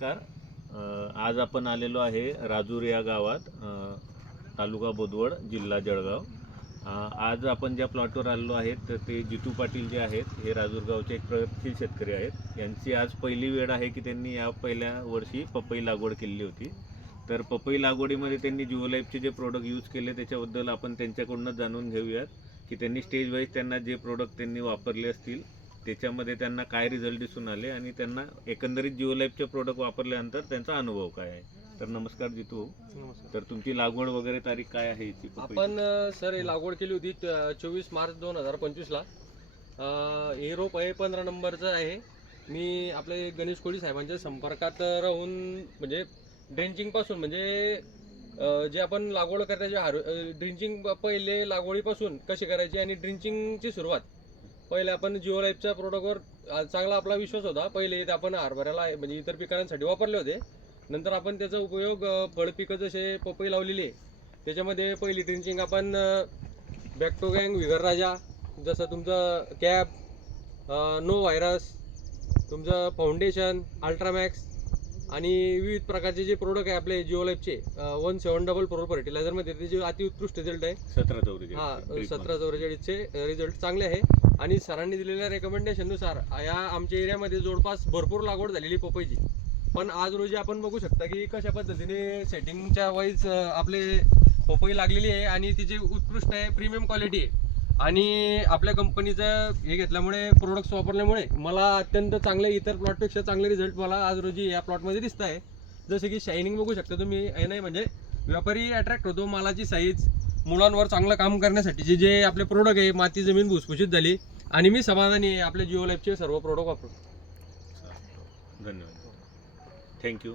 नमस्कार. आज आपण आलेलो आहे राजूर या गावात, तालुका बोदवड, जिल्हा जळगाव. आज आपण ज्या प्लॉटवर आलेलो आहेत तर ते जितू पाटील जे आहेत हे राजूर गावचे एक प्रगतशील शेतकरी आहेत. यांची आज पहिली वेळ आहे की त्यांनी या पहिल्या वर्षी पपई लागवड केलेली होती. तर पपई लागवडीमध्ये त्यांनी जिओलाईफचे जे प्रोडक्ट यूज केले त्याच्याबद्दल आपण त्यांच्याकडूनच जाणून घेऊयात की त्यांनी स्टेज वाईज त्यांना जे प्रोडक्ट त्यांनी वापरले असतील त्याच्यामध्ये त्यांना काय रिझल्ट दिसून आले आणि त्यांना एकंदरीत जिओलाईफचे प्रोडक्ट वापरल्यानंतर त्यांचा अनुभव काय आहे. तर नमस्कार जितू. नमस्कार. तर तुमची लागवड वगैरे तारीख काय आहे याची? आपण सर ही लागवड केली होती 24 मार्च 2025ला. हे रोप आहे 15 नंबरचं आहे. मी आपले गणेश कोळी साहेबांच्या संपर्कात राहून म्हणजे ड्रिंचिंग पासून म्हणजे जे आपण लागवड करण्याची ड्रिंचिंग पहिले लागवडीपासून कशी करायची आणि ड्रिंचिंगची सुरुवात पहिले आपण जिओलाईफच्या प्रोडक्टवर चांगला आपला विश्वास होता. पहिले ते आपण हरभऱ्याला म्हणजे इतर पिकांसाठी वापरले होते. नंतर आपण त्याचा उपयोग फळपिकं जसे पपई लावलेली आहे त्याच्यामध्ये पहिली ड्रिंचिंग आपण बॅक्टोगँग, विगर राजा, जसं तुमचं कॅप, नो व्हायरस, तुमचं फाउंडेशन, अल्ट्रामॅक्स आणि विविध प्रकारचे जे प्रोडक्ट आहे आपले जिओलाईफचे 1700 प्रो फर्टिलायझरमध्ये त्याचे अतिउत्कृष्ट रिझल्ट आहे. 1744चे रिझल्ट चांगले आहे. आणि सरांनी दिलेल्या रेकमेंडेशननुसार या आमच्या एरियामध्ये जवळपास भरपूर लागवड झालेली पपईची. पण आज रोजी आपण बघू शकता की कशा पद्धतीने सेटिंगच्या वाईज आपले पपई लागलेली आहे आणि तिची उत्कृष्ट आहे, प्रीमियम क्वालिटी आहे. आणि आपल्या कंपनीचं हे घेतल्यामुळे प्रोडक्ट्स वापरल्यामुळे मला अत्यंत चांगले, इतर प्लॉटपेक्षा चांगले रिझल्ट मला आज रोजी या प्लॉटमध्ये दिसत आहे. जसे की शायनिंग बघू शकता तुम्ही, हे नाही म्हणजे व्यापारी अट्रॅक्ट होतो. मालाची साईज, मुलांवर चांगलं काम करण्यासाठी जे आपले प्रोडक्ट आहे, माती जमीन भुसभुशीत झाली आणि मी समाधानी आहे आपले जिओलाईफचे सर्व प्रोडक्ट वापरून. धन्यवाद. थँक्यू.